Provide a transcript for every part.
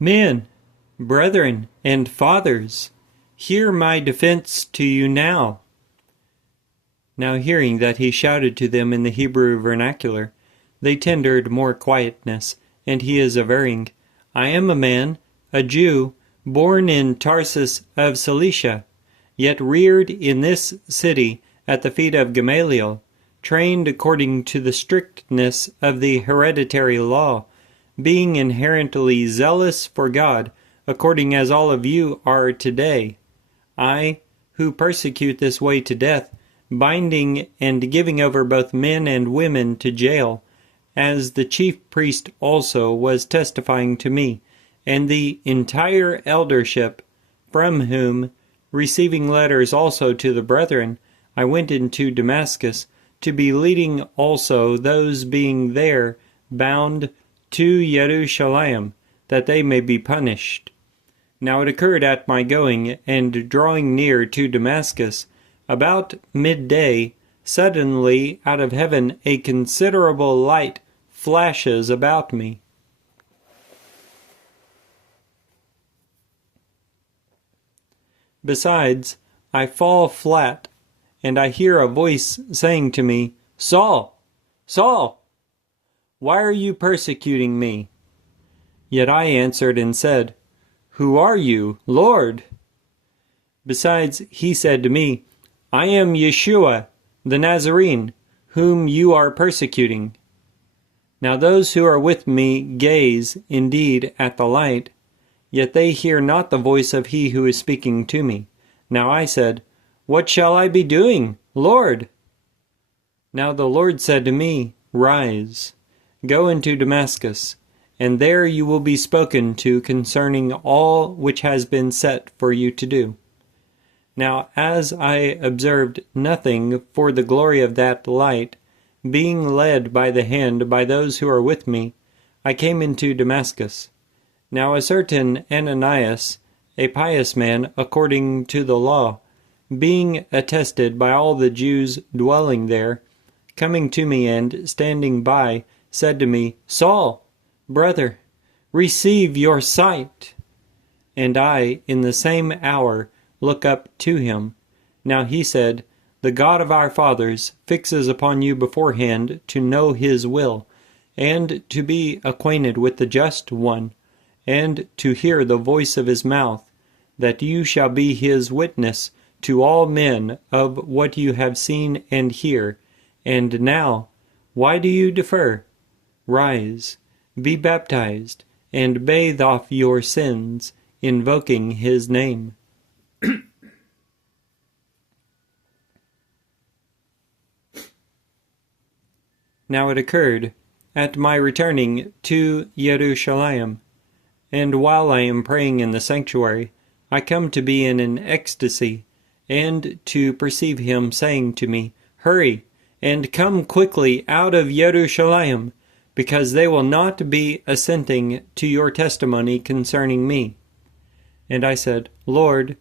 Men, brethren, and fathers, hear my defense to you now. Now hearing that he shouted to them in the Hebrew vernacular, they tendered more quietness, and he is averring, I am a man, a Jew, born in Tarsus of Cilicia, yet reared in this city at the feet of Gamaliel, trained according to the strictness of the hereditary law, being inherently zealous for God, according as all of you are today. I, who persecute this way to death, binding and giving over both men and women to jail, as the chief priest also was testifying to me, and the entire eldership, from whom, receiving letters also to the brethren, I went into Damascus, to be leading also those being there bound to Jerusalem, that they may be punished. Now it occurred at my going and drawing near to Damascus, about midday, suddenly out of heaven a considerable light flashes about me. Besides, I fall flat, and I hear a voice saying to me, Saul, Saul, why are you persecuting me? Yet I answered and said, Who are you, Lord? Besides, he said to me, I am Yeshua, the Nazarene, whom you are persecuting. Now those who are with me gaze, indeed, at the light, yet they hear not the voice of he who is speaking to me. Now I said, What shall I be doing, Lord? Now the Lord said to me, Rise, go into Damascus, and there you will be spoken to concerning all which has been set for you to do. Now as I observed nothing for the glory of that light, being led by the hand by those who are with me, I came into Damascus. Now a certain Ananias, a pious man according to the law, being attested by all the Jews dwelling there, coming to me and standing by, said to me, Saul, brother, receive your sight. And I, in the same hour, look up to him. Now he said, The God of our fathers fixes upon you beforehand to know his will, and to be acquainted with the just one, and to hear the voice of his mouth, that you shall be his witness to all men of what you have seen and hear. And now, why do you defer? Rise, be baptized, and bathe off your sins, invoking his name. Now it occurred, at my returning to Jerusalem, and while I am praying in the sanctuary, I come to be in an ecstasy, and to perceive him saying to me, Hurry, and come quickly out of Jerusalem, because they will not be assenting to your testimony concerning me. And I said, Lord,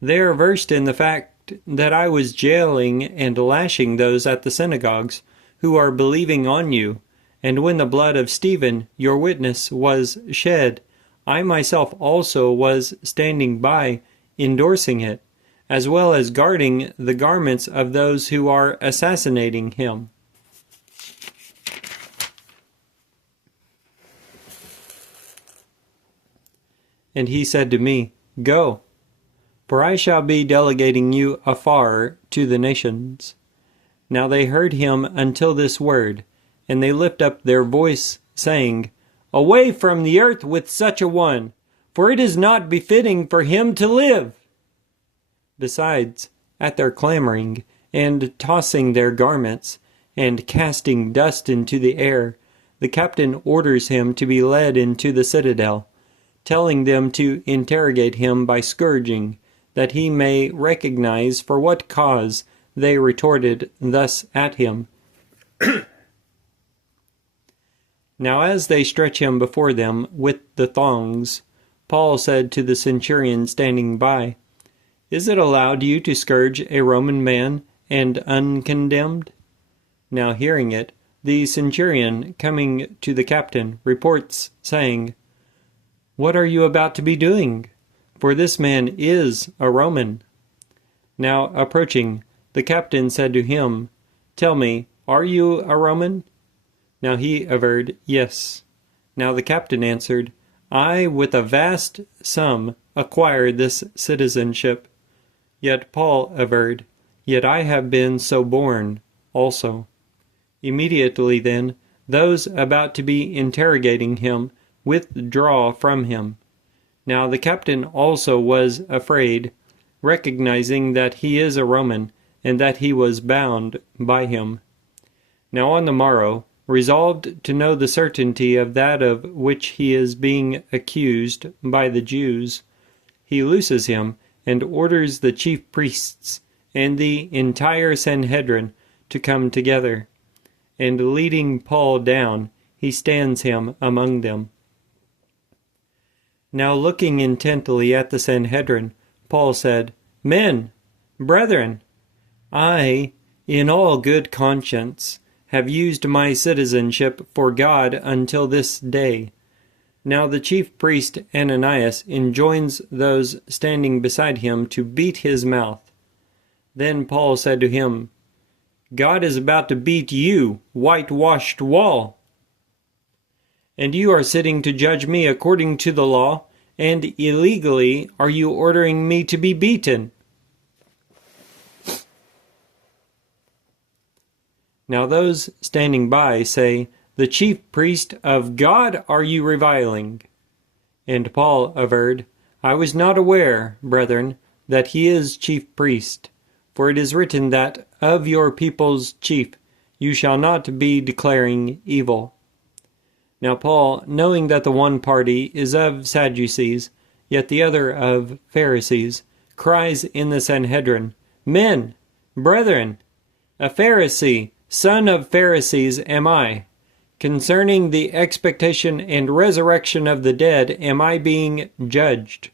they are versed in the fact that I was jailing and lashing those at the synagogues who are believing on you, and when the blood of Stephen, your witness, was shed, I myself also was standing by, endorsing it, as well as guarding the garments of those who are assassinating him. And he said to me, Go, for I shall be delegating you afar to the nations. Now they heard him until this word, and they lift up their voice, saying, Away from the earth with such a one, for it is not befitting for him to live. Besides, at their clamoring, and tossing their garments, and casting dust into the air, the captain orders him to be led into the citadel, telling them to interrogate him by scourging, that he may recognize for what cause they retorted thus at him. Now as they stretch him before them with the thongs, Paul said to the centurion standing by, Is it allowed you to scourge a Roman man and uncondemned? Now hearing it, the centurion, coming to the captain, reports, saying, "What are you about to be doing? For this man is a Roman." Now approaching, the captain said to him, "Tell me, are you a Roman?" Now he averred, "Yes." Now the captain answered, "I with a vast sum acquired this citizenship." Yet Paul averred, "Yet I have been so born also." Immediately then, those about to be interrogating him withdraw from him. Now the captain also was afraid, recognizing that he is a Roman, and that he was bound by him. Now on the morrow, resolved to know the certainty of that of which he is being accused by the Jews, he looses him, and orders the chief priests and the entire Sanhedrin to come together. And leading Paul down, he stands him among them. Now looking intently at the Sanhedrin, Paul said, "Men, brethren, I, in all good conscience, have used my citizenship for God until this day." Now the chief priest Ananias enjoins those standing beside him to beat his mouth. Then Paul said to him, "God is about to beat you, whitewashed wall. And you are sitting to judge me according to the law, and illegally are you ordering me to be beaten." Now those standing by say, "The chief priest of God are you reviling?" And Paul averred, "I was not aware, brethren, that he is chief priest. For it is written that of your people's chief you shall not be declaring evil." Now Paul, knowing that the one party is of Sadducees, yet the other of Pharisees, cries in the Sanhedrin, "Men, brethren, a Pharisee, son of Pharisees am I. Concerning the expectation and resurrection of the dead am I being judged."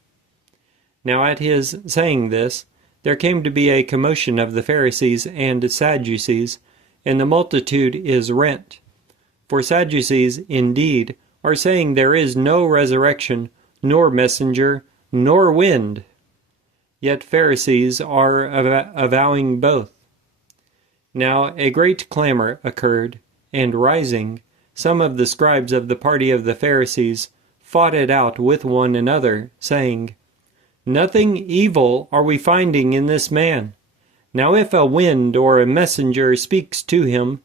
Now at his saying this, there came to be a commotion of the Pharisees and Sadducees, and the multitude is rent. For Sadducees, indeed, are saying there is no resurrection, nor messenger, nor wind. Yet Pharisees are avowing both. Now a great clamor occurred, and rising, some of the scribes of the party of the Pharisees fought it out with one another, saying, "Nothing evil are we finding in this man. Now if a wind or a messenger speaks to him..."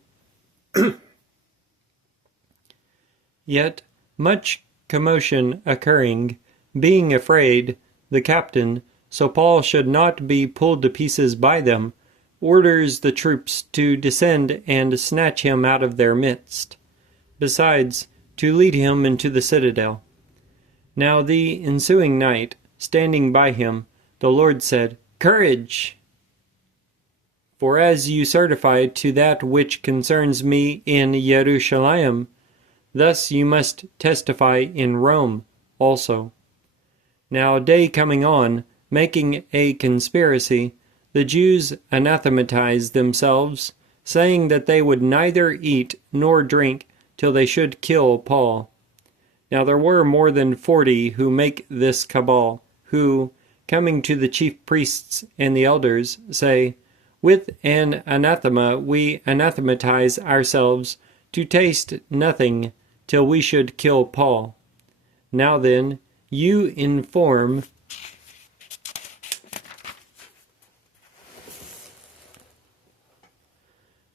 Yet, much commotion occurring, being afraid, the captain, so Paul should not be pulled to pieces by them, orders the troops to descend and snatch him out of their midst, besides, to lead him into the citadel. Now the ensuing night, standing by him, the Lord said, "Courage! For as you certify to that which concerns me in Jerusalem, thus you must testify in Rome also." Now day coming on, making a conspiracy, the Jews anathematized themselves, saying that they would neither eat nor drink till they should kill Paul. Now there were more than 40 who make this cabal, who, coming to the chief priests and the elders, say, "With an anathema we anathematize ourselves to taste nothing till we should kill Paul. Now then, you inform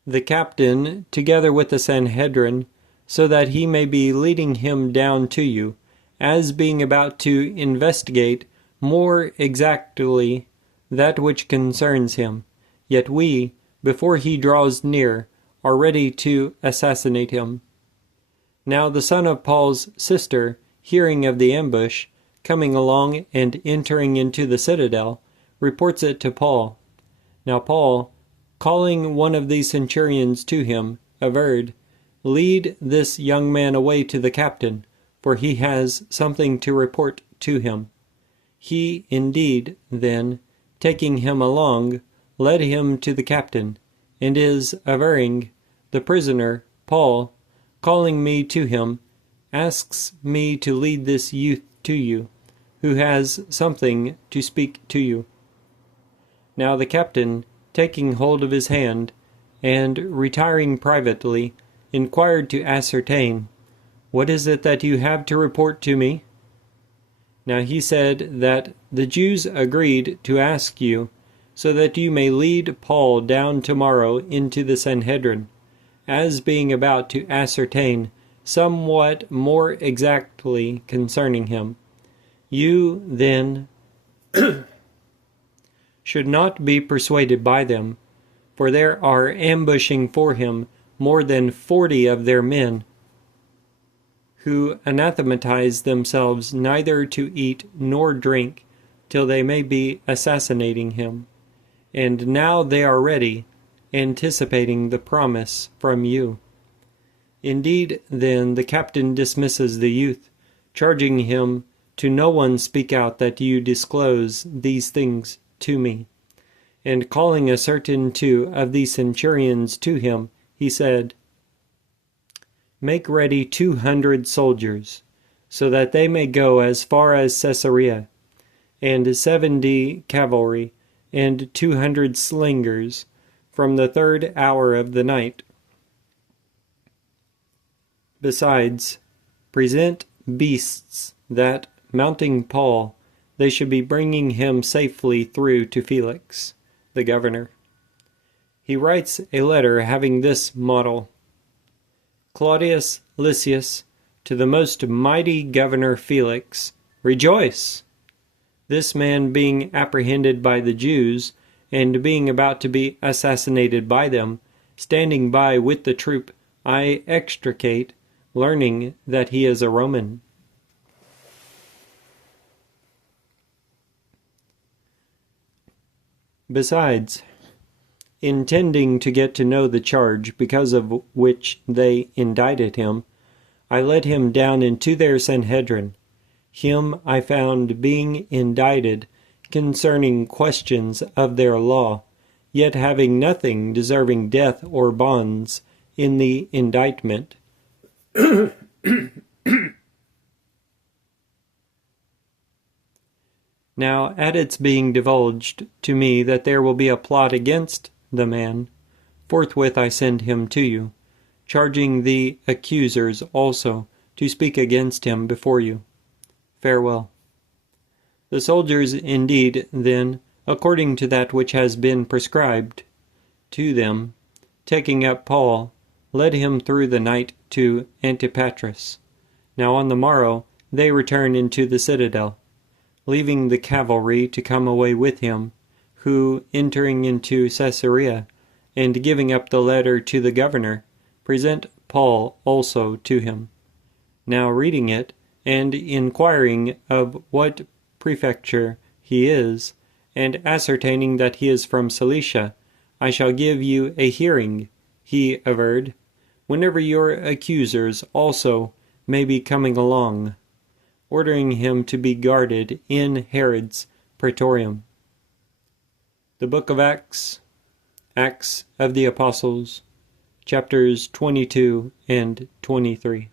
the captain together with the Sanhedrin, so that he may be leading him down to you, as being about to investigate more exactly that which concerns him. Yet we, before he draws near, are ready to assassinate him." Now the son of Paul's sister, hearing of the ambush, coming along and entering into the citadel, reports it to Paul. Now Paul, calling one of these centurions to him, averred, "Lead this young man away to the captain, for he has something to report to him." He indeed, then, taking him along, led him to the captain, and is averring, "The prisoner, Paul, calling me to him, asks me to lead this youth to you, who has something to speak to you." Now the captain, taking hold of his hand, and retiring privately, inquired to ascertain, "What is it that you have to report to me?" Now he said that the Jews agreed to ask you, so that you may lead Paul down tomorrow into the Sanhedrin, as being about to ascertain somewhat more exactly concerning him. You, then, should not be persuaded by them, for there are ambushing for him more than 40 of their men, who anathematize themselves neither to eat nor drink till they may be assassinating him. And now they are ready, anticipating the promise from you. Indeed, then, the captain dismisses the youth, charging him to no one speak out that you disclose these things to me. And calling a certain 2 of the centurions to him, he said, "Make ready 200 soldiers, so that they may go as far as Caesarea, and 70 cavalry, and 200 slingers, from the 3rd hour of the night. Besides, present beasts, that, mounting Paul, they should be bringing him safely through to Felix, the governor." He writes a letter having this motto: "Claudius Lysias, to the most mighty governor Felix, rejoice!" This man being apprehended by the Jews, and being about to be assassinated by them, standing by with the troop, I extricate, learning that he is a Roman. Besides, intending to get to know the charge because of which they indicted him, I led him down into their Sanhedrin. Him I found being indicted concerning questions of their law, yet having nothing deserving death or bonds in the indictment. Now, at its being divulged to me that there will be a plot against the man, forthwith I send him to you, charging the accusers also to speak against him before you. Farewell. The soldiers indeed, then, according to that which has been prescribed to them, taking up Paul, led him through the night to Antipatris. Now on the morrow they return into the citadel, leaving the cavalry to come away with him, who, entering into Caesarea, and giving up the letter to the governor, present Paul also to him. Now reading it, and inquiring of what prefecture he is, and ascertaining that he is from Cilicia, I shall give you a hearing, he averred, whenever your accusers also may be coming along, ordering him to be guarded in Herod's praetorium. The Book of Acts, Acts of the Apostles, chapters 22 and 23.